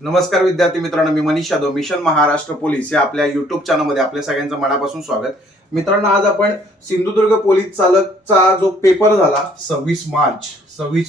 नमस्कार विद्यार्थी मित्रांनो, मी मनीष यादव, मिशन महाराष्ट्र पोलीस या आपल्या युट्यूब चॅनलमध्ये आपल्या सगळ्यांचं मनापासून स्वागत. मित्रांनो, आज आपण सिंधुदुर्ग पोलीस चालकचा जो पेपर झाला 26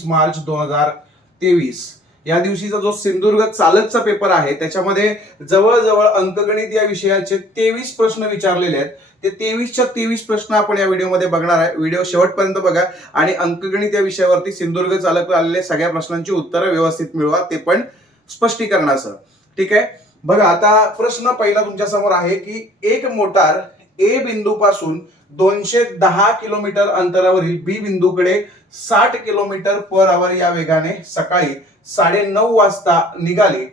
मार्च 2023 या दिवशीचा जो सिंधुदुर्ग चालकचा पेपर आहे त्याच्यामध्ये जवळजवळ अंकगणित या विषयाचे 23 प्रश्न विचारलेले आहेत. ते 23च्या 23 प्रश्न आपण या व्हिडिओमध्ये बघणार आहे. व्हिडिओ शेवटपर्यंत बघा आणि अंकगणित या विषयावरती सिंधुदुर्ग चालक आलेले सगळ्या प्रश्नांची उत्तरं व्यवस्थित मिळवा, ते पण स्पष्टीकरणासह. ठीक आहे, बघा आता प्रश्न पहिला तुमच्या समोर आहे की एक मोटार ए बिंदूपासून 210 किलोमीटर अंतरावरील बी बिंदूकडे 60 किलोमीटर पर आवर या वेगाने सकाळी 9:30 वाजता निघाली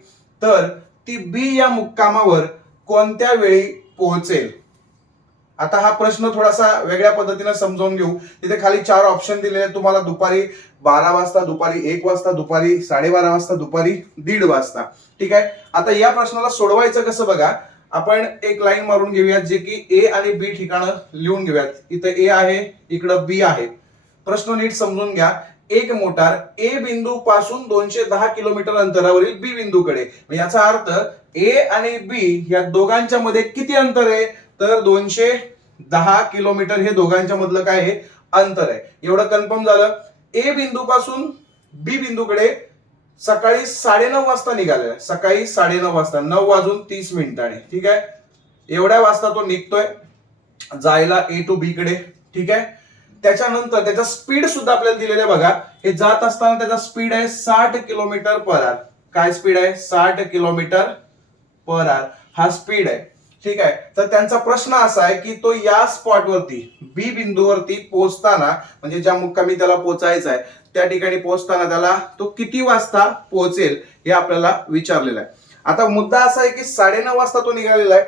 तर ती बी या मुक्कामावर कोणत्या वेळी पोहोचेल. आता हा प्रश्न थोडासा वेगळ्या पद्धतीने समजावून घेऊ. तिथे खाली 4 ऑप्शन दिलेले आहेत तुम्हाला: दुपारी 12 वाजता, दुपारी 1 वाजता, दुपारी 12:30 वाजता, दुपारी 1:30 वाजता. ठीक आहे, आता या प्रश्नाला सोडवायचं कसं बघा. आपण एक लाईन मारून घेऊयात जे की ए आणि बी ठिकाणं लिहून घेऊयात. इथे ए आहे, इकडं बी आहे. प्रश्न नीट समजून घ्या. एक मोटार ए बिंदू पासून 210 किलोमीटर अंतरावरील बी बिंदूकडे, याचा अर्थ ए आणि बी या दोघांच्या मध्ये किती अंतर आहे तर 210 किलोमीटर हे दोघांच्या मधलं काय आहे अंतर आहे. एवढं कन्फर्म झालं. ए बिंदू पासून बी बिंदूकडे सकाळी 9:30 वाजता निघालेला आहे. सकाळी 9:30 वाजता, 9:30 ठीक आहे, एवढ्या वाजता तो निघतोय जायला ए टू बी कडे. ठीक आहे, त्याच्यानंतर त्याचा स्पीड सुद्धा आपल्याला दिलेला आहे बघा. हे जात असताना त्याचा स्पीड आहे 60 किलोमीटर पर आवर. काय स्पीड आहे? 60 किलोमीटर पर आवर हा स्पीड आहे. ठीक आहे, तर त्यांचा प्रश्न असा आहे की तो या स्पॉटवरती बी बिंदूवरती पोहोचताना, म्हणजे ज्या मुक्कामी त्याला पोहोचायचं आहे त्या ठिकाणी पोहोचताना त्याला तो किती वाजता पोहोचेल हे आपल्याला विचारलेलं आहे. आता मुद्दा असा आहे की 9:30 वाजता तो निघालेला आहे.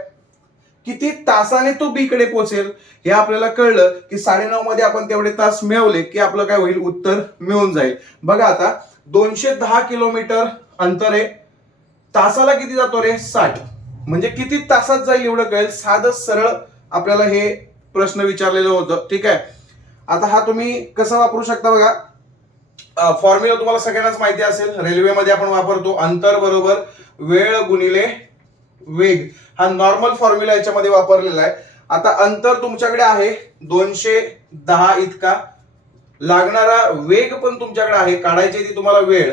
किती तासाने तो बी कडे पोहोचेल हे आपल्याला कळलं की 9:30 मध्ये आपण तेवढे तास मिळवले की आपलं काय होईल, उत्तर मिळून जाईल. बघा आता 210 किलोमीटर अंतर आहे, तासाला किती जातो रे? 60. म्हणजे किती तासात जाईल एवढं कळेल. साधं सरळ आपल्याला हे प्रश्न विचारलेलं होतं. ठीक आहे, आता हा तुम्ही कसं वापरू शकता बघा. फॉर्म्युला तुम्हाला सगळ्यांनाच माहिती असेल, रेल्वेमध्ये आपण वापरतो अंतर बरोबर वेळ गुणिले वेग. हा नॉर्मल फॉर्म्युला याच्यामध्ये वापरलेला आहे. आता अंतर तुमच्याकडे आहे 210 इतका, लागणारा वेग पण तुमच्याकडे आहे, काढायची ती तुम्हाला वेळ,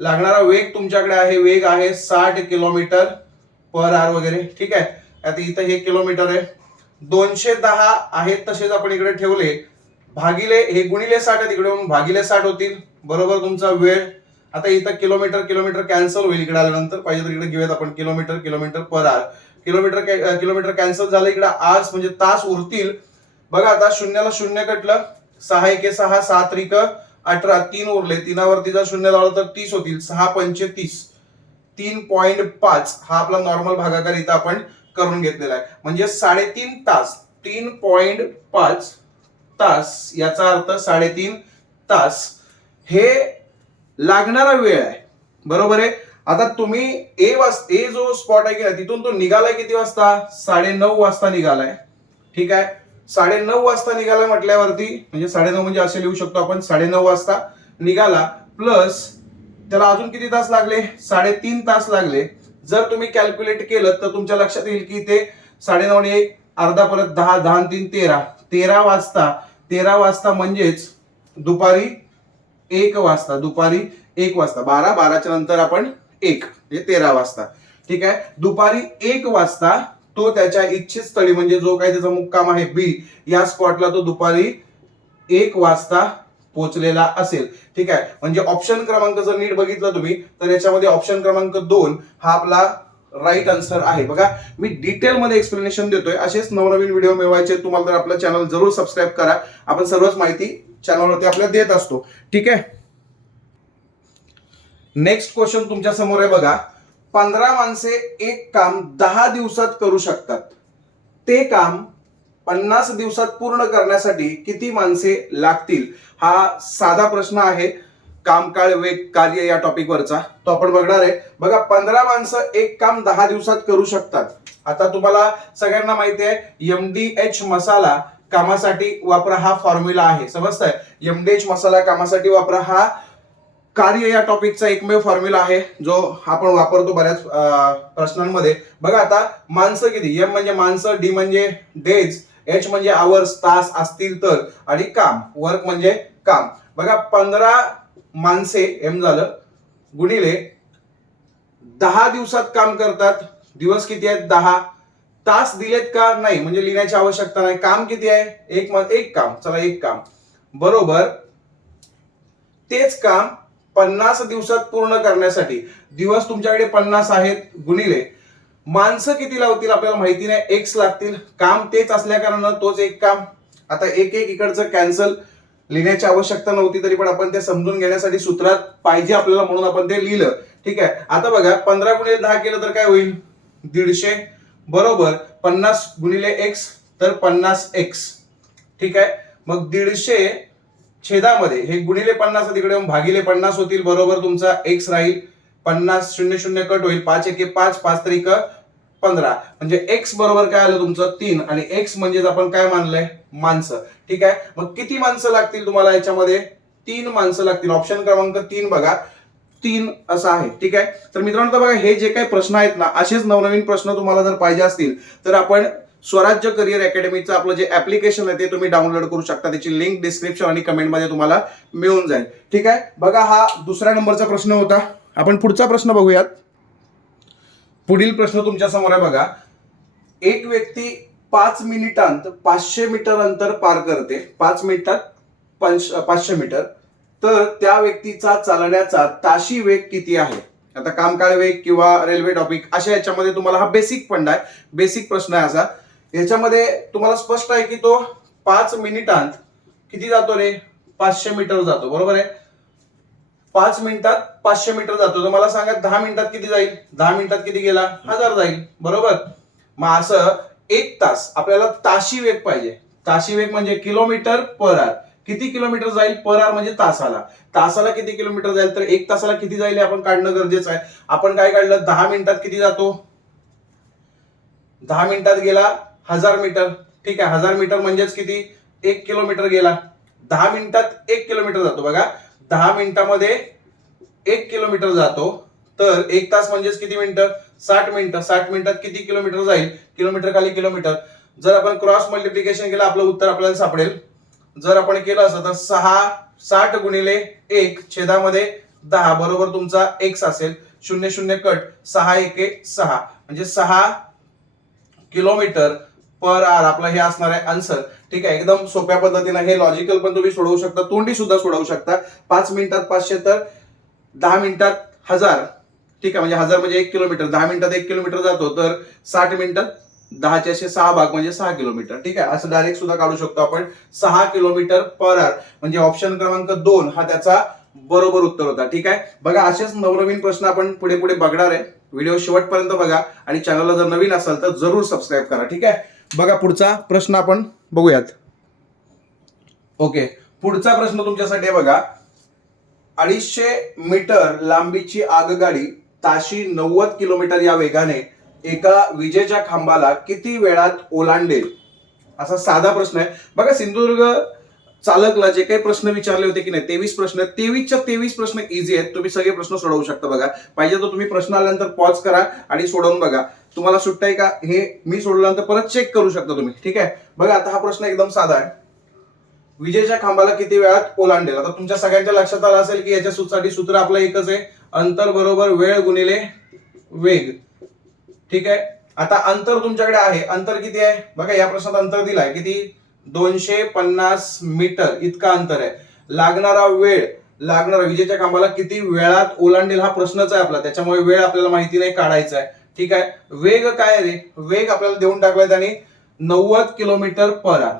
लागणारा वेग तुमच्याकडे आहे, वेग आहे 60 किलोमीटर पर आवर वगैरे. ठीक आहे, आता इथं हे किलोमीटर आहे, 210 आहेत तसेच आपण इकडे ठेवले, भागिले हे गुणिले 60 तिकडे भागिले 60 होतील बरोबर तुमचा वेळ. आता इथं किलोमीटर कॅन्सल होईल इकडे आल्यानंतर, पाहिजे तर इकडे घेऊयात आपण kilometre per hour. Kilometre cancel झालं, इकडे आवर्स म्हणजे तास उरतील. बघा आता शून्याला शून्य कटलं, 6 एके 6, 7 त्रिक 18, 3 उरले, 3 वरती जर शून्य लावलं तर 30 होतील, 6 पंचे 30, 3.5 हा आपला नॉर्मल भागाकार इथं आपण करून घेतलेला आहे. म्हणजे 3.5 तास, 3.5 तास, याचा अर्थ 3.5 तास हे लागणारा वेळ आहे. बरोबर आहे. आता तुम्ही ए जो स्पॉट आहे की नाही तिथून तो निघालाय किती वाजता? 9:30 वाजता निघालाय. ठीक आहे, 9:30 वाजता निघाला म्हटल्यावरती म्हणजे 9:30 म्हणजे असे लिहू शकतो आपण, 9:30 वाजता निघाला प्लस त्याला अजून किती तास लागले? 3.5 तास लागले. जर तुम्ही कॅल्क्युलेट केलं तर तुमच्या लक्षात येईल की ते 9:30 आणि अर्धा परत 10, 10 आणि 3 13, 13 वाजता म्हणजेच दुपारी 1 वाजता, 12च्या नंतर आपण 1 म्हणजे 13 वाजता. ठीक आहे, दुपारी 1 वाजता तो त्याच्या इच्छित स्थळी म्हणजे जो काही त्याचा मुक्काम आहे बी या स्पॉटला तो दुपारी 1 वाजता पोहोचलेला असेल. ठीक आहे, म्हणजे ऑप्शन क्रमांक जर नीट बघितलं तुम्ही तर याच्यामध्ये ऑप्शन क्रमांक 2 हा आपला राईट आन्सर आहे. बघा मी डिटेल मध्ये एक्सप्लेनेशन देतोय. असेच नवनवीन व्हिडिओ मिळवायचे तुम्हाला तर आपलं चॅनल जरूर सबस्क्राईब करा. आपण सर्वच माहिती चॅनलवरती आपल्याला देत असतो. ठीक आहे, नेक्स्ट क्वेश्चन तुमच्या समोर आहे बघा. 15 माणसे एक काम 10 दिवसात करू शकतात, ते काम 50 दिवसात पूर्ण करण्यासाठी किती माणसे लागतील? हा साधा प्रश्न आहे, कामकाळ वेग कार्य या टॉपिक वरचा, तो आपण बघणार आहे. बघा 15 माणसं एक काम 10 दिवसात करू शकतात. आता तुम्हाला सगळ्यांना माहिती आहे MDH मसाला कामासाठी वापरा हा फॉर्म्युला आहे, समजताय? MDH मसाला कामासाठी वापरा हा कार्य या टॉपिकचा एकमेव फॉर्म्युला आहे जो आपण वापरतो बऱ्याच प्रश्नांमध्ये. बघा आता माणसं किती, एम म्हणजे माणसं, डी म्हणजे डेज, एच म्हणजे आवर्स तास असतील तर, आणि काम वर्क म्हणजे काम. बघा 15 माणसे एम झालं गुणिले 10 दिवसात काम करतात, दिवस किती आहेत 10, तास दिलेत का नाही म्हणजे लिहिण्याची आवश्यकता नाही, काम किती आहे एक काम, चला एक काम बरोबर. तेच काम 50 दिवसात पूर्ण करण्यासाठी दिवस तुमच्याकडे 50 आहेत गुणिले माणसं किती लावतील आपल्याला माहिती नाही, एक्स लागतील, काम तेच असल्या कारणानं तोच एक काम. आता एक एक इकडचं कॅन्सल, लिहिण्याची आवश्यकता नव्हती तरी पण आपण ते समजून घेण्यासाठी सूत्रात पाहिजे आपल्याला म्हणून आपण ते लिहिलं. ठीक आहे. आता बघा 15 गुणिले 10 केलं तर काय होईल 150 बरोबर 50 गुणिले एक्स तर 50 एक्स. ठीक आहे. मग 150 छेदामध्ये हे गुणिले 50 तिकडे भागिले 50 होतील बरोबर तुमचा एक्स राहील, 50 0 0 कट होईल, 5 1 5 5 3 15 म्हणजे एक्स बरोबर काय आलं तुमचं 3 आणि एक्स म्हणजेच आपण काय मानलंय माणसं. ठीक आहे. मग किती माणसं लागतील तुम्हाला याच्यामध्ये 3 माणसं लागतील. ऑप्शन क्रमांक 3 बघा 3 असं आहे. ठीक आहे. तर मित्रांनो बघा हे जे काही प्रश्न आहेत ना असेच नवनवीन प्रश्न तुम्हाला जर पाहिजे असतील तर आपण स्वराज्य करिअर अकॅडमीचं आपलं जे ऍप्लिकेशन आहे ते तुम्ही डाउनलोड करू शकता. त्याची लिंक डिस्क्रिप्शन आणि कमेंटमध्ये तुम्हाला मिळून जाईल. ठीक आहे. बघा हा दुसऱ्या नंबरचा प्रश्न होता. आपण पुढचा प्रश्न बघूयात. पुढील प्रश्न तुमच्या समोर आहे बघा. एक व्यक्ती 5 मिनिटांत 500 मीटर अंतर पार करते, 5 मिनिटात 500 मीटर, तर त्या व्यक्तीचा चालण्याचा ताशी वेग किती आहे. आता कामकाळ वेग किंवा रेल्वे टॉपिक अशा याच्यामध्ये तुम्हाला हा बेसिक फंड आहे, बेसिक प्रश्न आहे असा. याच्यामध्ये तुम्हाला स्पष्ट आहे की तो 5 मिनिटांत किती जातो रे 500 मीटर जातो बरोबर आहे. 5 मिनिटात 500 मीटर जातो तर मला सांगा 10 मिनिटात किती जाईल, 10 मिनिटात किती गेला 1000 जाईल बरोबर. मग असं 1 तास आपल्याला ताशी वेग पाहिजे. ताशी वेग म्हणजे किलोमीटर पर आवर, किती किलोमीटर जाईल पर आवर म्हणजे तासाला, तासाला किती किलोमीटर जाईल तर 1 तासाला किती जाईल हे आपण काढणं गरजेचं आहे. आपण काय काढलं 10 मिनिटात किती जातो, 10 मिनिटात गेला 1000 मीटर. ठीक आहे. 1000 मीटर म्हणजेच किती 1 किलोमीटर गेला. 10 मिनिटात 1 किलोमीटर जातो बघा, 10 मिनिटामध्ये 1 किलोमीटर जातो तर 1 तास म्हणजेच किती मिनिटं 60 मिनिटं. 60 मिनिटात किती किलोमीटर जाईल, किलोमीटर खाली किलोमीटर. जर आपण क्रॉस मल्टिप्लिकेशन केलं आपलं उत्तर आपल्याला सापडेल. जर आपण केलं असं तर 60 गुणिले 1 छेदामध्ये 10 बरोबर तुमचा एक्स असेल, 0 0 कट 6 1 6 म्हणजे 6 किलोमीटर पर आवर आपला हे असणार आहे आन्सर. ठीक आहे. एकदम सोप्या पद्धतीने हे लॉजिकल पण तुम्ही सोडवू शकता, तोंडी सुद्धा सोडवू शकता. 5 मिनिटात 500 तर 10 मिनिटात 1000. ठीक आहे. म्हणजे 1000 म्हणजे 1 किलोमीटर, 10 मिनिटात 1 किलोमीटर जातो तर 60 मिनिटात 10चे असे 6 भाग म्हणजे 6 किलोमीटर. ठीक आहे. असं डायरेक्ट सुद्धा काढू शकतो आपण 6 किलोमीटर पर आवर म्हणजे ऑप्शन क्रमांक 2 हा त्याचा बरोबर उत्तर होता. ठीक आहे. बघा असेच नवनवीन प्रश्न आपण पुढे पुढे बघणार आहे. व्हिडिओ शेवटपर्यंत बघा आणि चॅनलला जर नवीन असाल तर जरूर सबस्क्राईब करा. ठीक आहे. बघा पुढचा प्रश्न आपण बघूयात. ओके. पुढचा प्रश्न तुमच्यासाठी आहे बघा. 250 मीटर लांबीची आगगाडी ताशी 90 किलोमीटर या वेगाने एका विजेच्या खांबाला किती वेळात ओलांडेल. असा साधा प्रश्न आहे बघा. सिंधुदुर्ग चालकला जे काही प्रश्न विचारले होते की नाही 23 प्रश्न, 23च्या 23 प्रश्न इझी आहेत. तुम्ही सगळे प्रश्न सोडवू शकता. बघा पाहिजे तर तुम्ही प्रश्न आल्यानंतर पॉज करा आणि सोडवून बघा तुम्हाला सुटतंय का हे मी सोडल्यानंतर परत चेक करू शकता तुम्ही. ठीक आहे. बघा आता हा प्रश्न एकदम साधा आहे. विजेच्या खांबाला किती वेळात ओलांडेल. आता तुमच्या सगळ्यांच्या लक्षात आलं असेल की याच्या सूत्र आपलं एकच आहे, अंतर बरोबर वेळ गुणिले वेग. ठीक आहे. आता अंतर तुमच्याकडे आहे, अंतर किती आहे बघा या प्रश्नात अंतर दिलाय किती 250 मीटर इतका अंतर आहे. लागणारा वेळ, लागणारा विजेच्या खांबाला किती वेळात ओलांडेल हा प्रश्नच आहे आपला, त्याच्यामुळे वेळ आपल्याला माहिती नाही काढायचा आहे. ठीक आहे. वेग काय रे, वेग आपल्याला देऊन टाकलाय त्यांनी 90 किलोमीटर पर आवर.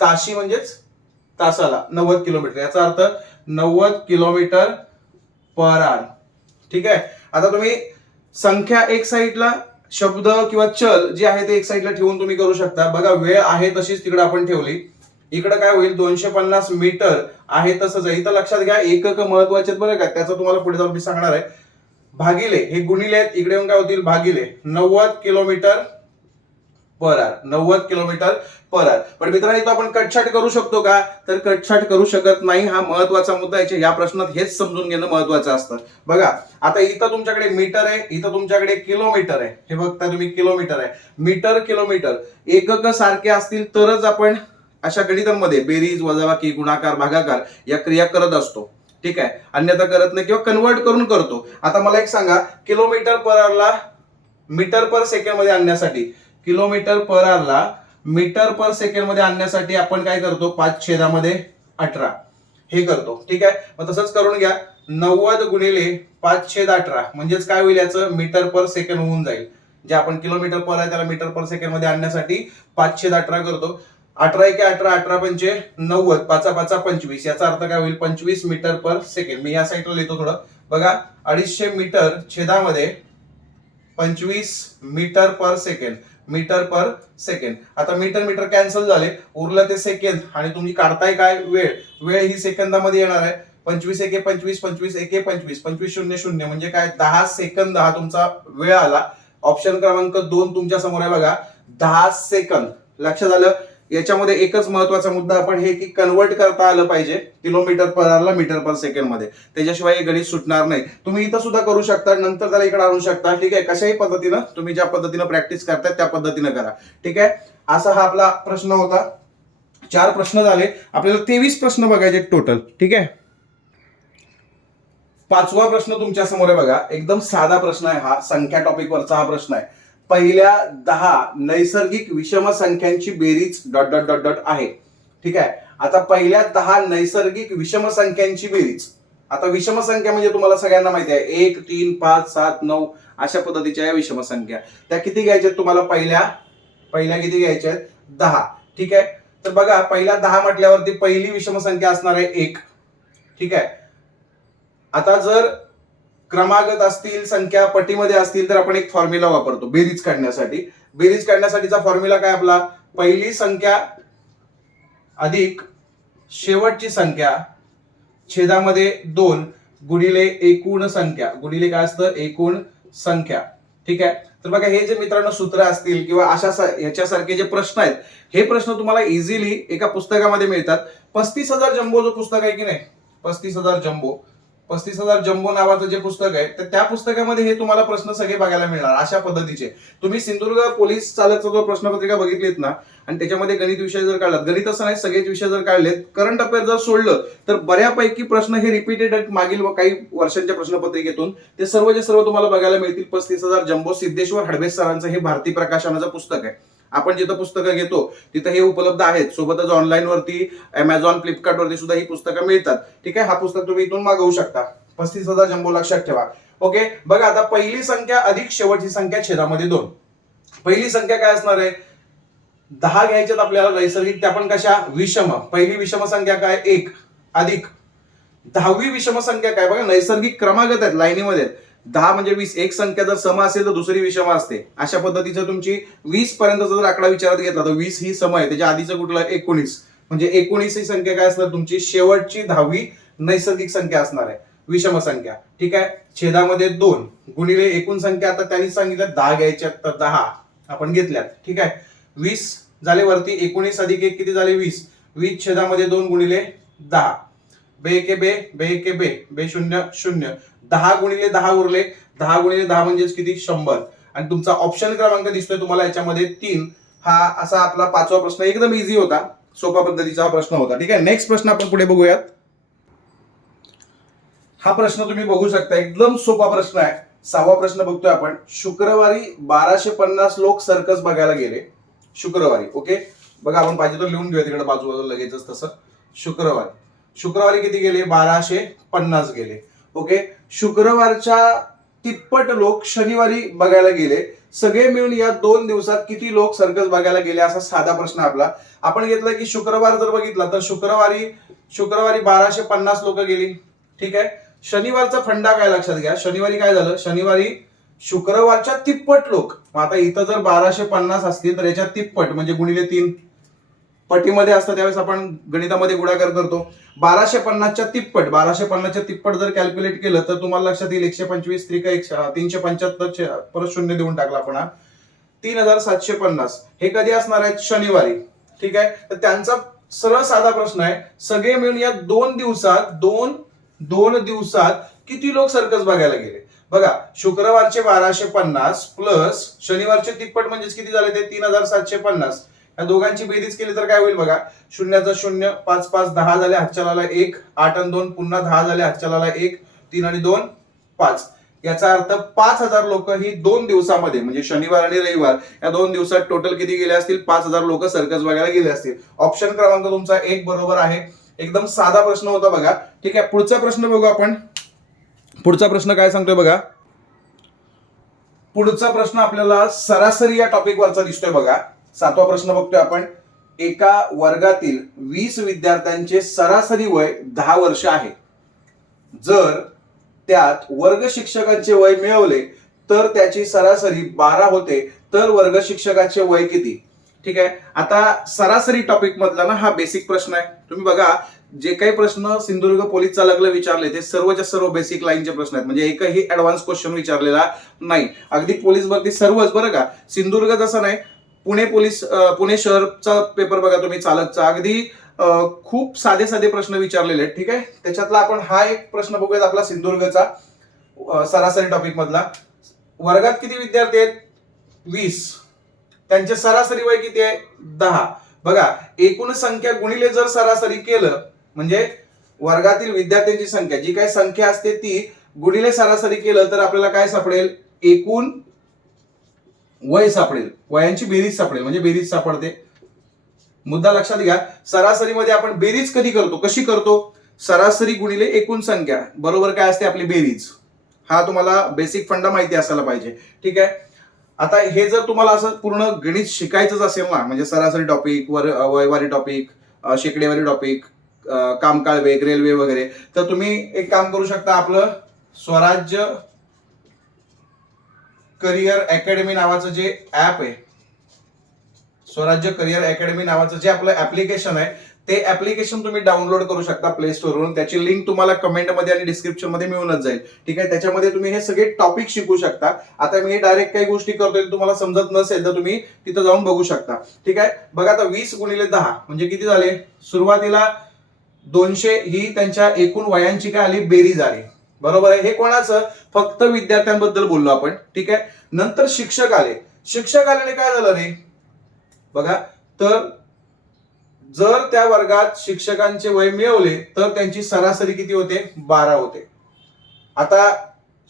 ताशी म्हणजेच तासाला 90 किलोमीटर, याचा अर्थ 90 किलोमीटर पर आवर. ठीक आहे. आता तुम्ही संख्या एक साईडला, शब्द किंवा चल जे आहे ते एक साईडला ठेवून तुम्ही करू शकता. बघा वेळ आहे तशीच तिकडे आपण ठेवली, इकडे काय होईल 250 मीटर आहे तसंच आहे. इथं लक्षात घ्या एकक महत्वाचे बरं का, त्याचं तुम्हाला पुढे जाऊन मी सांगणार आहे. भागिले हे गुणिले इकडे येऊन काय होतील भागिले 90 kilometre per hour, 90 kilometre per hour. पण मित्रांनो इथं आपण कटछाट करू शकतो का? तर कटछाट करू शकत नाही. हा महत्वाचा मुद्दा आहे. या प्रश्नात हेच समजून घेणं महत्वाचं असतं. बघा आता इथं तुमच्याकडे मीटर आहे, इथं तुमच्याकडे किलोमीटर आहे. हे बघता तुम्ही किलोमीटर आहे. मीटर किलोमीटर एकक सारखे असतील तरच आपण अशा गणितांमध्ये बेरीज, वजाबाकी, गुणाकार, भागाकार या क्रिया करत असतो. ठीक आहे, अन्यथा करत नाही किंवा कन्वर्ट करून करतो. आता मला एक सांगा, किलोमीटर पर आवरला मीटर पर सेकंड मध्ये आणण्यासाठी, किलोमीटर पर आवरला मीटर पर सेकंड मध्ये आणण्यासाठी आपण काय करतो? 5/18 हे करतो. ठीक आहे, मग तसंच करून घ्या. 90 गुणिले 5/18 म्हणजेच काय होईल? याचं मीटर पर सेकंड होऊन जाईल. जे आपण किलोमीटर पर आहे त्याला मीटर पर सेकंड मध्ये आणण्यासाठी 5/18 करतो. 18 × 18 18 पंचे 90, 5 5 25. याचा अर्थ काय होईल? 25 मीटर पर सेकंड. मी या साईडला लिहितो थोडं. बघा 250 मीटर छेदामध्ये 25 मीटर पर सेकंड, मीटर पर सेकंड. आता मीटर मीटर कॅन्सल झाले, उरलं ते सेकंद. आणि तुम्ही काढताय काय? वेळ. वेळ ही सेकंदामध्ये येणार आहे. 25 एके 25, 25 एके 25, 25 0 0 म्हणजे काय? 10 सेकंद हा तुमचा वेळ आला. ऑप्शन क्रमांक 2 तुमच्या समोर आहे बघा, 10 सेकंद. लक्षात आलं? याच्यामध्ये एकच महत्वाचा मुद्दा आपण हे की कन्वर्ट करता आलं पाहिजे किलोमीटर पर आवरला मीटर पर सेकंड मध्ये. त्याच्याशिवाय हे गणित सुटणार नाही. तुम्ही इथं सुद्धा करू शकता, नंतर त्याला इकडे आणू शकता. ठीक आहे, कशाही पद्धतीनं तुम्ही ज्या पद्धतीनं प्रॅक्टिस करताय त्या पद्धतीनं करा. ठीक आहे, असा हा आपला प्रश्न होता. 4 प्रश्न झाले. आपल्याला 23 प्रश्न बघायचे टोटल. ठीक आहे, 5वा प्रश्न तुमच्या समोर आहे बघा. एकदम साधा प्रश्न आहे हा, संख्या टॉपिक वरचा हा प्रश्न आहे. पहिल्या 10 नैसर्गिक विषम संख्यांची बेरीज डॉट डॉट डॉट डॉट आहे. ठीक आहे, आता पहिल्या 10 नैसर्गिक विषम संख्यांची बेरीज. आता विषम संख्या म्हणजे तुम्हाला सगळ्यांना माहिती आहे 1 3 5 7 9 अशा पद्धतीच्या या विषम संख्या. त्या किती घ्यायच्या तुम्हाला? पहिल्या किती घ्यायच्या आहेत? 10. ठीक आहे, तर बघा पहिल्या 10 म्हटल्यावरती पहिली विषम संख्या असणार आहे 1. ठीक आहे, आता जर क्रमागत असतील, संख्या पटीमध्ये असतील तर आपण एक फॉर्म्युला वापरतो बेरीज काढण्यासाठी. बेरीज काढण्यासाठीचा फॉर्म्युला काय आपला? पहिली संख्या अधिक शेवटची संख्या छेदामध्ये 2 गुणिले एकूण संख्या, गुणिले काय असतं? एकूण संख्या. ठीक आहे, तर बघा हे जे मित्रांनो सूत्र असतील किंवा अशा याच्यासारखे जे प्रश्न आहेत, हे प्रश्न तुम्हाला इझिली एका पुस्तकामध्ये मिळतात. 35,000 जम्बो जो पुस्तक आहे की नाही, 35,000 जम्बो नावाचं जे पुस्तक आहे, तर त्या पुस्तकामध्ये हे तुम्हाला प्रश्न सगळे बघायला मिळणार अशा पद्धतीचे. तुम्ही सिंधुदुर्ग पोलीस चालकचा जो प्रश्नपत्रिका बघितलीत ना, आणि त्याच्यामध्ये गणित विषय जर काढलात, गणित असं नाही सगळेच विषय जर काढलेत, करंट अफेअर जर सोडलं तर बऱ्यापैकी प्रश्न हे रिपीटेड आहेत मागील काही वर्षांच्या प्रश्नपत्रिकेतून. ते सर्व तुम्हाला बघायला मिळतील. 35,000 जम्बो सिद्धेश्वर हडबेस सरांचं हे भारती प्रकाशनाचं पुस्तक आहे. आपण जिथं पुस्तकं घेतो तिथं हे उपलब्ध आहेत. सोबतच ऑनलाईन वरती अमेझॉन, फ्लिपकार्ट वरती सुद्धा ही पुस्तकं मिळतात. ठीक आहे, हा पुस्तक तुम्ही इथून मागवू शकता. 35,000 जम्बो लक्षात ठेवा. ओके, बघा आता पहिली संख्या अधिक शेवटची संख्या छेदामध्ये 2. पहिली संख्या काय असणार आहे? 10 घ्यायच्यात आपल्याला नैसर्गिक, त्या पण कशा? विषम. पहिली विषम संख्या काय? 1 अधिक 10वी विषम संख्या काय? बघा नैसर्गिक क्रमागत आहेत, लाईनीमध्ये आहेत. 10 म्हणजे 20. एक संख्या जर सम असेल तर दुसरी विषम असते. अशा पद्धतीचं तुमची 20 पर्यंतचा जर आकडा विचारात घेतला तर 20 ही सम आहे. त्याच्या आधीचं कुठलं? 19. म्हणजे 19 ही संख्या काय असणार? तुमची शेवटची 10वी नैसर्गिक संख्या असणार आहे, विषम संख्या. ठीक आहे, छेदामध्ये 2 गुणिले एकूण संख्या. आता त्यांनी सांगितलं 10 घ्यायच्या, तर 10 आपण घेतल्यात. ठीक आहे, 20 झाले वरती. 19 अधिक 1 किती झाले? 20. 20 छेदामध्ये 2 गुणिले 10. बे एके बे, बे एके बे, बे 0 0. 10 गुणिले 10 उरले. 10 गुणिले 10 म्हणजेच किती? 100. आणि तुमचा ऑप्शन क्रमांक दिसतोय तुम्हाला याच्यामध्ये 3. हा असा आपला 5वा प्रश्न. एकदम इझी होता, सोपा पद्धतीचा हा प्रश्न होता. ठीक आहे, नेक्स्ट प्रश्न आपण पुढे बघूयात. हा प्रश्न तुम्ही बघू शकता, एकदम सोपा प्रश्न आहे. 6वा प्रश्न बघतोय आपण. शुक्रवारी 1250 लोक सर्कस बघायला गेले. शुक्रवारी. ओके, बघा आपण पाहिजे तर लिहून घेऊया तिकडे बाजूला लगेचच तसं. शुक्रवारी किती गेले? 1250 गेले. ओके, शुक्रवारच्या तिप्पट लोक शनिवारी बघायला गेले. सगळे मिळून या 2 दिवसात किती लोक सर्कस बघायला गेले? असा साधा प्रश्न आपला. आपण घेतला की शुक्रवार जर बघितला तर शुक्रवारी 1250 लोक गेली. ठीक आहे, शनिवारचा फंडा काय लक्षात घ्या. शनिवारी काय झालं? शनिवारी शुक्रवारच्या तिप्पट लोक. मग आता इथं जर 1250 असतील तर याच्या तिप्पट म्हणजे गुणिले 3 पटीमध्ये असतं, त्यावेळेस आपण गणितामध्ये गुणाकार करतो. 1250च्या तिप्पट, 1250च्या तिप्पट जर कॅल्क्युलेट केलं तर तुम्हाला लक्षात येईल 125 375, परत 0 देऊन टाकला आपण. 3,750 हे कधी असणार आहेत? शनिवारी. ठीक आहे, तर त्यांचा सरळ साधा प्रश्न आहे, सगळे मिळून या 2 दिवसात किती लोक सर्कस बघायला गेले? बघा, शुक्रवारचे 1250 प्लस शनिवारचे तिप्पट म्हणजेच किती झाले? ते 3,750. या दोघांची बेरीज केली तर काय होईल बघा, शून्याचा शून्य, 5 5 10 झाले, हातच्या लाला 1, 8 आणि 2 पुन्हा 10 झाले, हातच्या लाला 1, 3 आणि 2 5. याचा अर्थ 5,000 लोक ही 2 दिवसामध्ये म्हणजे शनिवार आणि रविवार या 2 दिवसात टोटल किती गेले असतील? 5,000 लोक सर्कस बघायला गेले असतील. ऑप्शन क्रमांक तुमचा 1 बरोबर आहे. एकदम साधा प्रश्न होता बघा. ठीक आहे, पुढचा प्रश्न बघू आपण. पुढचा प्रश्न काय सांगतोय बघा. पुढचा प्रश्न आपल्याला सरासरी या टॉपिक वरचा दिसतोय बघा. 7वा प्रश्न बघतोय आपण. एका वर्गातील 20 विद्यार्थ्यांचे सरासरी वय 10 वर्ष आहे. जर त्यात वर्ग शिक्षकांचे वय मिळवले तर त्याची सरासरी 12 होते, तर वर्ग शिक्षकाचे वय किती? ठीक आहे, आता सरासरी टॉपिक मधला ना हा बेसिक प्रश्न आहे. तुम्ही बघा, जे काही प्रश्न सिंधुदुर्ग पोलीस चालकला विचारले ते सर्वच्या सर्व बेसिक लाईनचे प्रश्न आहेत, म्हणजे एकही ऍडव्हान्स क्वेश्चन विचारलेला नाही. अगदी पोलीस भरती सर्वच बरं का. सिंधुदुर्ग जसं नाही, पुणे शहरचा पेपर बघा तुम्ही चालकचा, अगदी खूप साधे साधे प्रश्न विचारलेले आहेत. ठीक आहे, त्याच्यातला आपण हा एक प्रश्न बघूयात आपला सिंधुदुर्गचा सरासरी टॉपिक मधला. वर्गात किती विद्यार्थी आहेत? 20. त्यांचे सरासरी वय किती आहे? 10. बघा, एकूण संख्या गुणिले जर सरासरी केलं म्हणजे वर्गातील विद्यार्थ्यांची संख्या, जी काही संख्या असते ती गुणिले सरासरी केलं तर आपल्याला काय सापडेल? एकूण वय सापडेल, वयांची बेरीज सापडेल, म्हणजे बेरीज सापडते. मुद्दा लक्षात घ्या, सरासरीमध्ये आपण बेरीज कधी करतो? कशी करतो? सरासरी गुणिले एकूण संख्या बरोबर काय असते? आपली बेरीज. हा तुम्हाला बेसिक फंडा माहिती असायला पाहिजे. ठीक आहे, आता हे जर तुम्हाला असं पूर्ण गणित शिकायचंच असेल ना, म्हणजे सरासरी टॉपिक, वयवारी टॉपिक, शेकडेवारी टॉपिक, कामकाळ वेग, रेल्वे वगैरे, तर तुम्ही एक काम करू शकता. आपलं स्वराज्य करिअर अकॅडमी नावाचं जे ऍप आहे, स्वराज्य करिअर अकॅडमी नावाचं जे आपलं ऍप्लिकेशन आहे, ते ऍप्लिकेशन तुम्ही डाउनलोड करू शकता प्ले स्टोरवरून. त्याची लिंक तुम्हाला कमेंटमध्ये आणि डिस्क्रिप्शन मध्ये मिळूनच जाईल. ठीक आहे, त्याच्यामध्ये तुम्ही हे सगळे टॉपिक शिकू शकता. आता मी डायरेक्ट काही गोष्टी करतोय, तुम्हाला समजत नसेल तर तुम्ही तिथं जाऊन बघू शकता. ठीक आहे, बघा आता 20 गुणिले 10 म्हणजे किती झाले? सुरुवातीला 200 ही त्यांच्या एकूण वयांची काय आली? बेरीज आली. बरोबर आहे. हे कोणाचं? फक्त विद्यार्थ्यांबद्दल बोललो आपण. ठीक आहे, नंतर शिक्षक आले. शिक्षक आल्याने काय झालं रे? बघा, तर जर त्या वर्गात शिक्षकांचे वय मिळवले तर त्यांची सरासरी किती होते? 12 होते. आता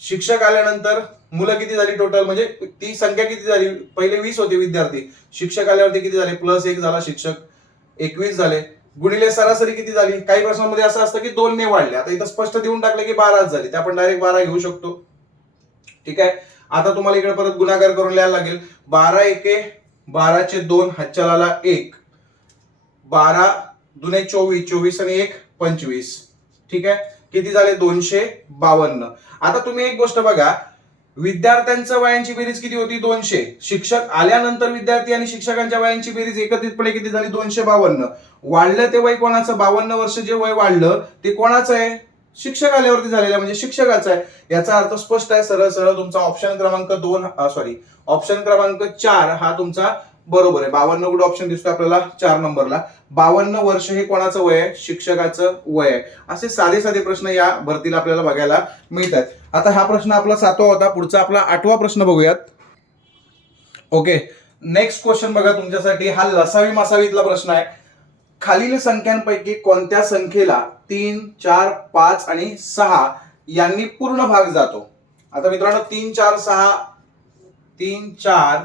शिक्षक आल्यानंतर मुलं किती झाली टोटल? म्हणजे ती संख्या किती झाली? पहिले 20 होते विद्यार्थी, शिक्षक आल्यावरती किती झाले? प्लस 1 झाला शिक्षक, 21 झाले. गुणिले सरासरी किती झाली? काही प्रश्नांमध्ये असं असतं की 2 ने वाढले. आता इथं स्पष्ट देऊन टाकले की 12 झाली, तर आपण डायरेक्ट 12 घेऊ शकतो. ठीक आहे, आता तुम्हाला इकडे परत गुणाकार करून लिहायला लागेल. 12 एके 12 चे 2, हातच्या लाला 1, 12 दुने 24, 24 आणि 1 25. ठीक आहे, किती झाले? 252. आता तुम्ही एक गोष्ट बघा, विद्यार्थ्यांच्या वयांची बेरीज किती होती? 200. शिक्षक आल्यानंतर विद्यार्थी आणि शिक्षकांच्या वयांची बेरीज एकत्रितपणे किती झाली? 252. वाढलं ते वय कोणाचं? 52 वर्ष जे वय वाढलं ते कोणाचं आहे? शिक्षक आल्यावरती झालेलं, म्हणजे शिक्षकाचा आहे. याचा अर्थ स्पष्ट आहे, सरळ सरळ तुमचा ऑप्शन क्रमांक 4 हा तुमचा बरोबर आहे. 52 कुठे ऑप्शन दिसतोय आपल्याला? 4 नंबरला. 52 वर्ष हे कोणाचं वय आहे? शिक्षकाचं वय आहे. असे साधे साधे प्रश्न या भरतीला आपल्याला बघायला मिळतात. आता हा प्रश्न आपला 7वा होता. पुढचा आपला 8वा प्रश्न बघूयात. ओके, नेक्स्ट क्वेश्चन बघा तुमच्यासाठी. हा लसावी मासावीतला प्रश्न आहे. खालील संख्यांपैकी कोणत्या संख्येला 3, 4, 5 आणि 6 यांनी पूर्ण भाग जातो? आता मित्रांनो 3, 4,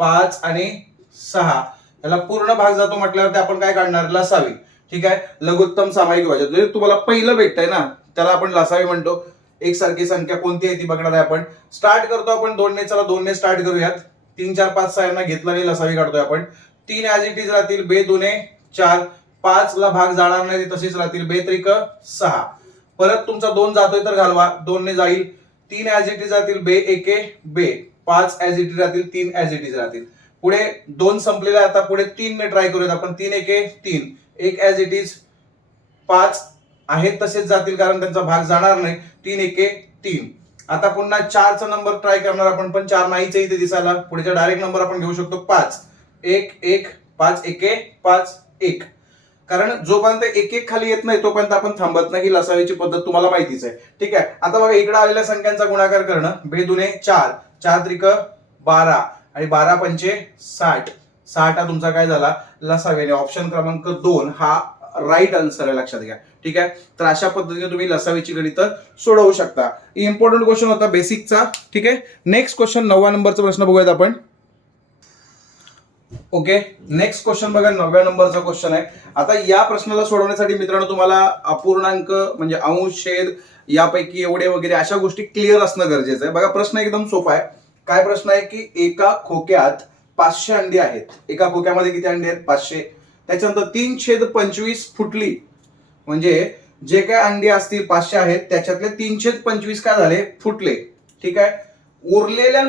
5 आणि 6 याला पूर्ण भाग जातो म्हटल्यावर आपण काय काढणार? लसावी. ठीक आहे, लघुत्तम सामायिक भाज्या. जे तुम्हाला पहिलं भेटतंय ना त्याला आपण लसावी म्हणतो. एकसारखी संख्या कोणती आहे ती बघणार आहे आपण. स्टार्ट करतो आपण 2 ने. चला 2 ने स्टार्ट करूयात. 3, 4, 5, 6 यांना घेतला नाही, लसावी काढतोय आपण. 3 ऍज इट इज राहतील, बे 2 4, 5 ला भाग जाणार नाही, तशीच राहतील, बे 3 6. परत तुमचा 2 जातोय तर घालवा, 2 ने जाईल. 3 ऍज इट इज राहतील, बे 1 बे. 5 ऍज इट इज राहतील, 3 ऍज इट इज राहतील. पुढे 2 संपलेला, आता पुढे 3 ने ट्राय करूयात आपण. 3 1 3, 1 ऍज इट इज. 5 आहेत तसेच जातील कारण त्यांचा भाग जाणार नाही. 3 1 3. आता पुन्हा 4चा नंबर ट्राय करणार आपण, पण 4 नाहीच इथे दिसायला. पुढेचा डायरेक्ट नंबर आपण घेऊ शकतो 5. 1 1 5 1 5 1. कारण जोपर्यंत एक एक खाली येत नाही तोपर्यंत आपण थांबत नाही. ही लसावीची पद्धत तुम्हाला माहितीच आहे. ठीक आहे. आता बघा इकडे आलेल्या संख्यांचा गुणाकार करणं. बेदुने 4, 4 त्रिक 12 आणि 12 पंचे 60. 60 हा तुमचा काय झाला लसावी. ऑप्शन क्रमांक 2 हा राईट आन्सर आहे, लक्षात घ्या. ठीक आहे. तर अशा पद्धतीने तुम्ही लसावीची गणित सोडवू शकता. इम्पॉर्टंट क्वेश्चन होता बेसिकचा. ठीक आहे. नेक्स्ट क्वेश्चन 9व्या नंबरचा प्रश्न बघूयात आपण. ओके, नेक्स्ट क्वेश्चन बघा, 9व्या नंबरचा क्वेश्चन आहे. आता या प्रश्नाला सोडवण्यासाठी मित्रांनो तुम्हाला अपूर्णांक म्हणजे अंश छेद यापैकी एवढे वगैरे अशा गोष्टी क्लिअर असणं गरजेचं आहे. बघा प्रश्न एकदम सोपा आहे. काय प्रश्न आहे की एका खोक्यात 500 अंडी आहेत. एका खोक्यामध्ये किती अंडी आहेत 500. त्याच्यानंतर 3/25 फुटली, म्हणजे जे काय अंडी असतील 500 आहेत त्याच्यातले 3/25 काय झाले फुटले. ठीक आहे. उरलेल्या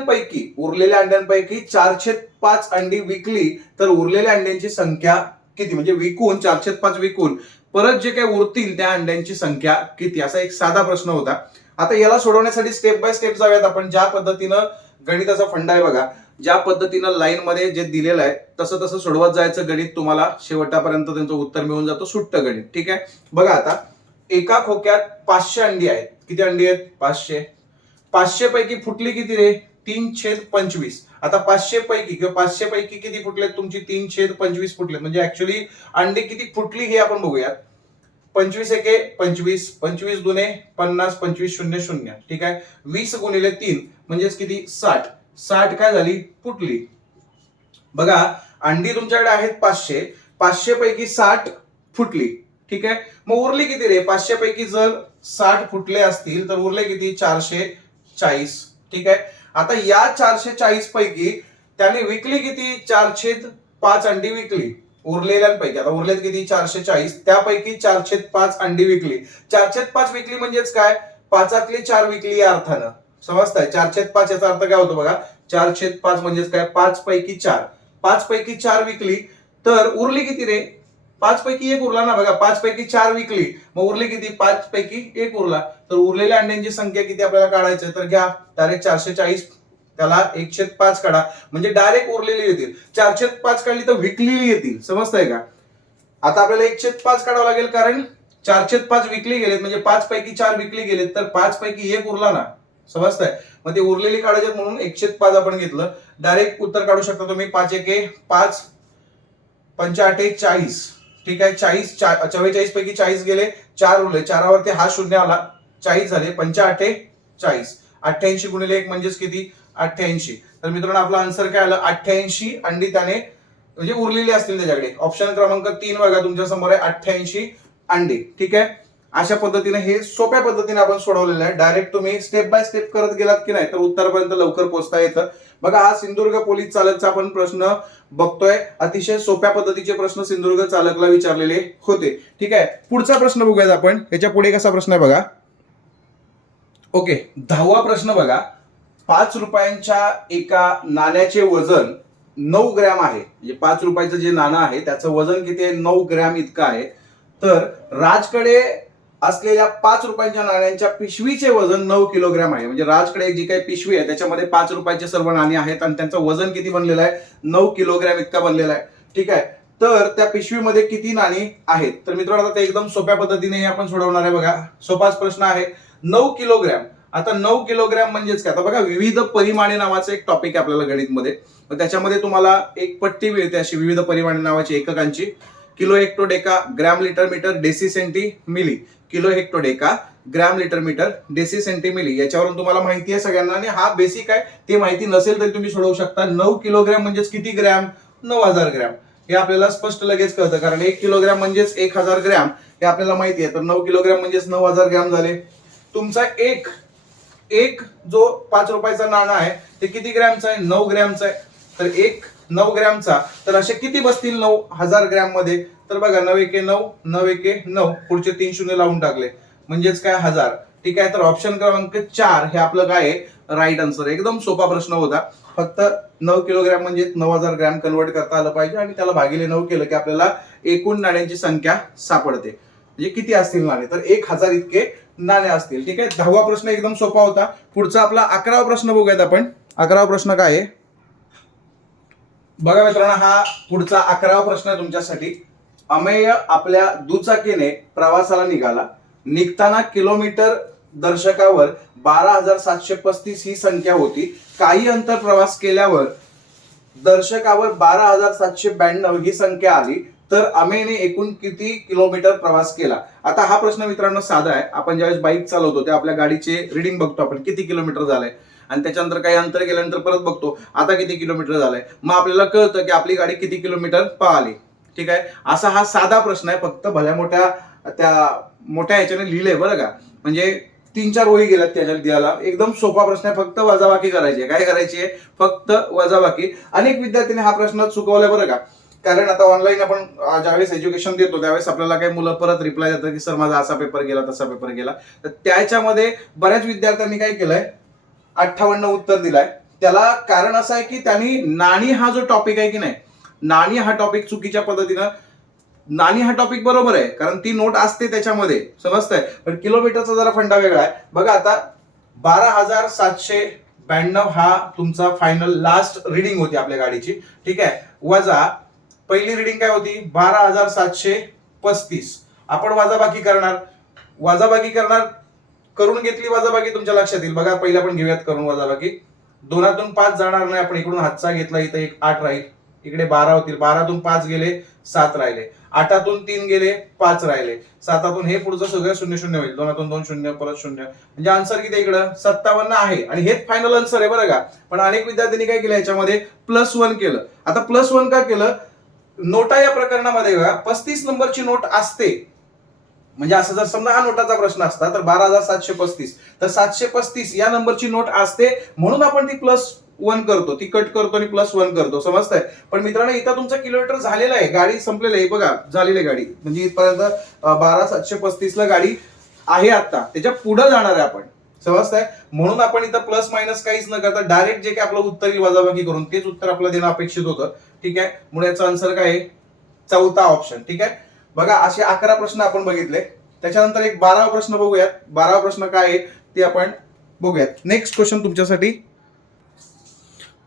अंड्यांपैकी 4/5 अंडी विकली तर उरलेल्या अंड्यांची संख्या किती, म्हणजे विकून 4/5 विकून परत जे काही उरतील त्या अंड्यांची संख्या किती, असा एक साधा प्रश्न होता. आता याला सोडवण्यासाठी स्टेप बाय स्टेप जाऊयात आपण. ज्या पद्धतीनं गणिताचा फंडा आहे बघा, ज्या पद्धतीनं लाईन मध्ये जे दिलेलं आहे तसं तसं सोडवत जायचं गणित. तुम्हाला शेवटापर्यंत त्यांचं उत्तर मिळून जातं, सुट्ट गणित. ठीक आहे. बघा आता एका खोक्यात 500 अंडी आहेत. किती अंडी आहेत 500. 500 पैकी फुटली किती रे 3/25. आता 500 पैकी किंवा 500 पैकी किती फुटलेत तुमची 3/25 फुटलेत. म्हणजे ऍक्च्युअली अंडी किती फुटली हे आपण बघूयात. 25 एके 25, 25 दुने 50, 25 शून्य 0. ठीक आहे. 20 गुणिले 3 म्हणजेच किती 60. 60 काय झाली फुटली. बघा अंडी तुमच्याकडे आहेत 500. 500 पैकी 60 फुटली. ठीक आहे. मग उरली किती रे 500 पैकी जर 60 फुटले असतील तर उरले किती 440. ठीक आहे. आता या 440 पैकी त्याने विकली किती 4/5 अंडी विकली उरलेल्यांपैकी. आता उरलेत किती 440, त्यापैकी 4/5 अंडी विकली. 4/5 विकली म्हणजेच काय 5तले 4 विकली या अर्थानं. समजताय 4/5 याचा अर्थ काय होतो बघा. 4/5 म्हणजेच काय 5 पैकी 4. 5 पैकी 4 विकली तर उरली किती रे 5 पैकी 1 उरला ना. बघा 5 पैकी 4 विकली मग उरली किती 5 पैकी 1 उरला. तर उरलेल्या अंड्यांची संख्या किती आपल्याला काढायचं तर घ्या डायरेक्ट 440 त्याला 1/5 काढा म्हणजे डायरेक्ट उरलेली येतील. 4/5 काढली तर विकलेली येतील. समजताय का. आता आपल्याला 1/5 काढावं लागेल कारण 4/5 विकली गेलेत म्हणजे 5 पैकी 4 विकली गेलेत तर 5 पैकी 1 उरला ना. समजताय. मग ते उरलेली काढायचे म्हणून 1/5 आपण घेतलं. डायरेक्ट उत्तर काढू शकता तुम्ही 5 एके 5 5 40. ठीक आहे. 44 पैकी 40 गेले 4 उरले 4वरती हा शून्य आला 40 झाले 5 40. 88 गुणिले 1 म्हणजेच किती 88. तर मित्रांनो आपला आन्सर काय आलं 88 अंडी त्याने म्हणजे उरलेली असतील त्याच्याकडे. ऑप्शन क्रमांक 3 बघा तुमच्या समोर आहे 88 अंडी. ठीक आहे. अशा पद्धतीने हे सोप्या पद्धतीने आपण सोडवलेलं आहे. डायरेक्ट तुम्ही स्टेप बाय स्टेप करत गेलात की नाही तर उत्तरापर्यंत लवकर पोहोचता येतं. बघा हा सिंधुदुर्ग पोलीस चालकचा आपण प्रश्न बघतोय. अतिशय सोप्या पद्धतीचे प्रश्न सिंधुदुर्ग चालकला विचारलेले होते. ठीक आहे. पुढचा प्रश्न बघूयात आपण. याच्या पुढे कसा प्रश्न आहे बघा. ओके 10वा प्रश्न बघा. 5 रुपयांच्या एका नाण्याचे वजन 9 ग्रॅम आहे. म्हणजे 5 रुपयाचं जे नाणं आहे त्याचं वजन किती आहे 9 ग्रॅम इतकं आहे. तर राजकडे असलेल्या 5 रुपयांच्या नाण्यांच्या पिशवीचे वजन 9 किलोग्रॅम आहे. म्हणजे राजकडे जी काही पिशवी आहे त्याच्यामध्ये 5 रुपयाचे सर्व नाणी आहेत आणि त्यांचं वजन किती बनलेलं आहे 9 किलोग्रॅम इतका बनलेला आहे. ठीक आहे. तर त्या पिशवीमध्ये किती नाणी आहेत. तर मित्रांनो आता ते एकदम सोप्या पद्धतीने आपण सोडवणार आहे. बघा सोपाच प्रश्न आहे. 9 किलोग्रॅम. आता 9 किलोग्रॅम म्हणजेच काय. आता बघा विविध परिमाणे नावाचं एक टॉपिक आहे आपल्याला गणित मध्ये. त्याच्यामध्ये तुम्हाला एक पट्टी मिळते अशी विविध परिमाणे नावाची एककांची. Kilo hecto deca gram litre metre deci centi milli. Kilo hecto deca gram litre metre deci centi milli. याच्यावरून तुम्हाला माहिती आहे सगळ्यांना आणि हा बेसिक आहे. ते माहिती नसेल तरी तुम्ही सोडवू शकता. 9 किलोग्रॅम म्हणजेच किती ग्रॅम 9000 ग्रॅम. हे आपल्याला स्पष्ट लगेच कळतं कारण 1 किलोग्रॅम म्हणजेच 1000 ग्रॅम हे आपल्याला माहिती आहे. तर 9 किलोग्रॅम म्हणजेच 9000 ग्रॅम झाले. तुमचा एक जो 5 रुपयाचा नाणं आहे ते किती ग्रॅमचा आहे 9 ग्रॅमचा आहे. तर एक 9 ग्रॅमचा तर असे किती बसतील 9000 ग्रॅम मध्ये. तर बघा 9 एके 9 9 एके 9 पुढचे 3 शून्य लावून टाकले म्हणजेच काय 1000. ठीक आहे. तर ऑप्शन क्रमांक 4 हे आपलं काय आहे राईट आन्सर. एकदम सोपा प्रश्न होता. फक्त 9 किलोग्रॅम म्हणजे 9000 ग्रॅम कन्वर्ट करता आलं पाहिजे आणि त्याला भागिले 9 केलं की आपल्याला एकूण नाण्यांची संख्या सापडते. म्हणजे किती असतील नाणे तर 1000 इतके नाण्या असतील. ठीक आहे, 10वा प्रश्न एकदम सोपा होता. पुढचा आपला 11वा प्रश्न बघूयात आपण. 11वा प्रश्न काय आहे बघा मित्रांनो, हा पुढचा 11वा प्रश्न आहे तुमच्यासाठी. अमेय आपल्या दुचाकीने प्रवासाला निघाला. निघताना किलोमीटर दर्शकावर 12,735 ही संख्या होती. काही अंतर प्रवास केल्यावर दर्शकावर 12,792 ही संख्या आली. तर अमेयने एकूण किती किलोमीटर प्रवास केला? आता हा प्रश्न मित्रांनो साधा आहे. आपण ज्यावेळेस बाईक चालवतो त्या आपल्या गाडीचे रीडिंग बघतो आपण, किती किलोमीटर झालंय, आणि त्याच्यानंतर काही अंतर गेल्यानंतर परत बघतो आता किती किलोमीटर झालंय. मग आपल्याला कळतं की आपली गाडी किती किलोमीटर पळाली. ठीक आहे, असा हा साधा प्रश्न आहे. फक्त भल्या मोठ्या ह्याच्याने लिहिलंय बरं का, म्हणजे 3-4 ओळी गेल्यात त्याच्यात द्यायला. एकदम सोपा प्रश्न आहे, फक्त वजाबाकी करायची आहे. काय करायची आहे? फक्त वजाबाकी. अनेक विद्यार्थ्यांनी हा प्रश्न चुकवलाय बरं का, कारण आता ऑनलाईन आपण ज्यावेळेस एज्युकेशन देतो त्यावेळेस आपल्याला काही मुलं परत रिप्लाय देतात की सर माझा असा पेपर गेला तसा पेपर गेला. तर त्याच्यामध्ये बऱ्याच विद्यार्थ्यांनी काय केलंय, 58 उत्तर दिलाय. त्याला कारण असं आहे की त्यांनी नाणी हा जो टॉपिक आहे की नाही, नाणी हा टॉपिक चुकीच्या पद्धतीनं, नाणी हा टॉपिक बरोबर आहे कारण ती नोट असते त्याच्यामध्ये, समजतंय, पण किलोमीटरचा जरा फंडा वेगळा आहे. बघा आता 12,792 हा तुमचा फायनल लास्ट रीडिंग होती आपल्या गाडीची. ठीक आहे, वजा पहिली रीडिंग काय होती? 12,735. आपण वजाबाकी करणार, करून घेतली वजाबाकी, तुमच्या लक्षात येईल. बघा पहिला पण घेऊयात करून वजाबाकी. 2तून 5 जाणार नाही, आपण इकडून हातचा घेतला, इथं एक 8 राहील, इकडे 12 होतील. 12तून 5 गेले, 7 राहिले. 8तून 3 गेले, 5 राहिले. 7तून हे पुढचं सगळं 0-0 होईल. 2तून 2 0 परत 0, म्हणजे आन्सर किती इकडं 57 आहे. आणि हेच फायनल आन्सर आहे बरं का. पण अनेक विद्यार्थ्यांनी काय केलं, याच्यामध्ये +1 केलं. आता +1 का केलं? नोटा या प्रकरणामध्ये बघा 35 नंबरची नोट असते. म्हणजे असं जर समजा हा नोटाचा प्रश्न असता तर 12,735, तर 735 या नंबरची नोट असते, म्हणून आपण ती +1 करतो, ती कट करतो आणि +1 करतो, समजतंय. पण मित्रांनो इथं तुमचं किलोमीटर झालेलं आहे, गाडी संपलेलं आहे. बघा झालेली गाडी, म्हणजे इथपर्यंत 12,735 ला गाडी आहे. आता त्याच्या पुढे जाणार आहे आपण, समजतंय. म्हणून आपण इथं प्लस मायनस काहीच न करता डायरेक्ट जे काही आपलं उत्तर येईल वजाबाकी करून तेच उत्तर आपलं देणं अपेक्षित होतं. ठीक आहे, म्हणून याचा आन्सर काय आहे? चौथा ऑप्शन. ठीक आहे, बघा असे 11 प्रश्न आपण बघितले. त्याच्यानंतर एक 12वा प्रश्न बघूयात. 12वा प्रश्न काय आहे ते आपण बघूयात. नेक्स्ट क्वेश्चन तुमच्यासाठी.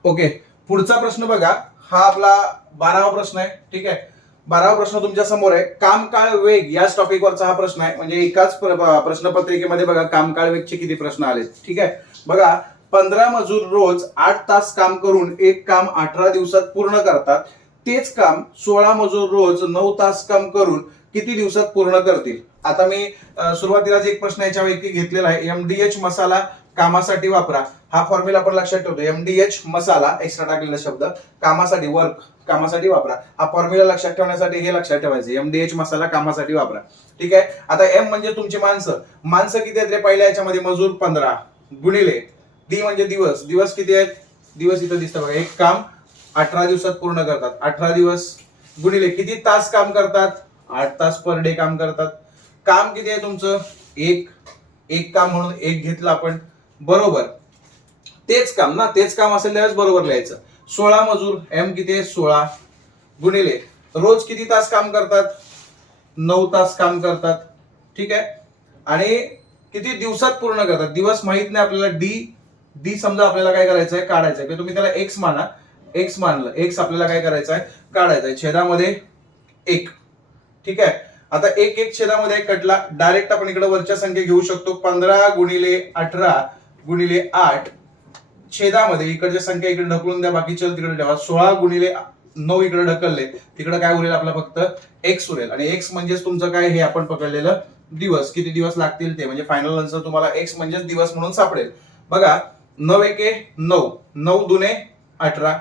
ओके, पुढचा प्रश्न बघा, हा आपला 12वा प्रश्न आहे. ठीक आहे, 12वा प्रश्न तुमच्या समोर आहे. काम काळ वेग याच टॉपिक वरचा हा प्रश्न आहे. म्हणजे एकाच प्रश्नपत्रिकेमध्ये बघा काम काळ वेगचे किती प्रश्न आले. ठीक आहे, बघा 15 मजूर रोज 8 तास काम करून एक काम 18 दिवसात पूर्ण करतात. तेच काम 16 मजूर रोज 9 तास काम करून किती दिवसात पूर्ण करतील? आता मी सुरुवातीलाच एक प्रश्न याच्यापैकी घेतलेला आहे. MDH मसाला कामासाठी वापरा. हा फॉर्म्युला आपण लक्षात ठेवतो. MDH मसाला, एक्स्ट्रा टाकलेला शब्द, कामासाठी, वर्क, कामासाठी वापरा. हा फॉर्म्युला लक्षात ठेवण्यासाठी हे लक्षात ठेवायचं, MDH मसाला कामासाठी वापरा. ठीक आहे, आता M म्हणजे तुमची माणसं किती आहेत रे? पहिल्या याच्यामध्ये मजूर 15 गुणिले D म्हणजे दिवस किती आहेत? दिवस इथं दिसतं बघा. एक काम 18 दिवसात पूर्ण करतात. 18 दिवस गुणिले किती तास काम करतात? 8 तास पर डे काम करतात. काम किती आहे तुमचं? एक काम म्हणून एक घेतलं आपण, बरोबर. तेच काम ना, तेच काम असेल त्यावेळेस बरोबर लिहायचं. 16 मजूर, M किती आहे? 16 गुणिले रोज किती तास काम करतात? 9 तास काम करतात. ठीक आहे, आणि किती दिवसात पूर्ण करतात? दिवस माहित नाही आपल्याला. डी समजा आपल्याला काय करायचं आहे? काढायचं आहे. तुम्ही त्याला एक्स माना. एक्स मानलं, एक्स आपल्याला काय करायचं आहे? काढायचं आहे. छेदामध्ये 1. ठीक आहे, आता 1 छेदामध्ये 1 कटला. डायरेक्ट आपण इकडे वरच्या संख्या घेऊ शकतो. 15 गुणिले 18 गुणिले 8 छेदामध्ये इकडच्या संख्या इकडे ढकलून द्या, बाकी चल तिकडे ठेवा. 16 गुणिले 9 इकडे ढकलले, तिकडे काय उरेल आपला? फक्त एक्स उरेल. आणि एक्स म्हणजेच तुमचं काय? हे आपण पकडलेलं दिवस. किती दिवस लागतील ते, म्हणजे फायनल आन्सर तुम्हाला एक्स म्हणजेच दिवस म्हणून सापडेल. बघा 9 एके 9, 9 दुने 18,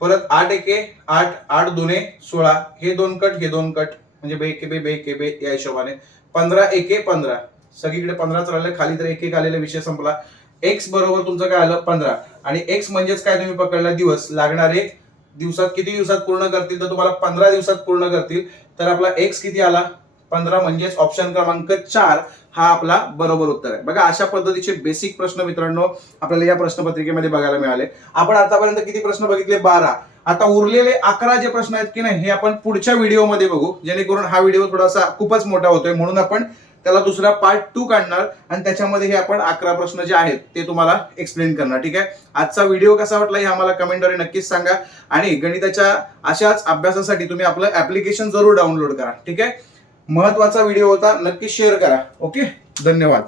परत 8 एके 8, 8 दुने 16, हे 2 कट, हे 2 कट, म्हणजे बे के बे या हिशोबाने. 15 एके 15, सगळीकडे 15च राहिले, खाली तर एक आलेला, विषय संपला. एक्स बरोबर तुमचं काय आलं? 15. आणि एक्स म्हणजेच काय? तुम्ही पकडला दिवस. लागणारे दिवसात किती दिवसात पूर्ण करतील? तर तुम्हाला 15 दिवसात पूर्ण करतील. तर आपला एक्स किती आला? 15, म्हणजेच ऑप्शन क्रमांक 4 हा आपला बरोबर उत्तर आहे. बघा अशा पद्धतीचे बेसिक प्रश्न मित्रांनो आपल्याला या प्रश्नपत्रिकेमध्ये बघायला मिळाले. आपण आतापर्यंत किती प्रश्न बघितले? 12. आता उरलेले 11 जे प्रश्न आहेत की नाही, हे आपण पुढच्या व्हिडिओमध्ये बघू, जेणेकरून हा व्हिडिओ थोडासा खूपच मोठा होतोय, म्हणून आपण त्याला दुसरा पार्ट 2 काढणार आणि त्याच्यामध्ये हे आपण 11 प्रश्न जे आहेत ते तुम्हाला एक्सप्लेन करणार. ठीक आहे. आजचा व्हिडिओ कसा वाटला हे आम्हाला कमेंटद्वारे नक्कीच सांगा आणि गणिताच्या अशाच अभ्यासासाठी तुम्ही आपलं ऍप्लिकेशन जरूर डाउनलोड करा. ठीक आहे. महत्वाचा व्हिडिओ होता, नक्की शेअर करा. ओके, धन्यवाद.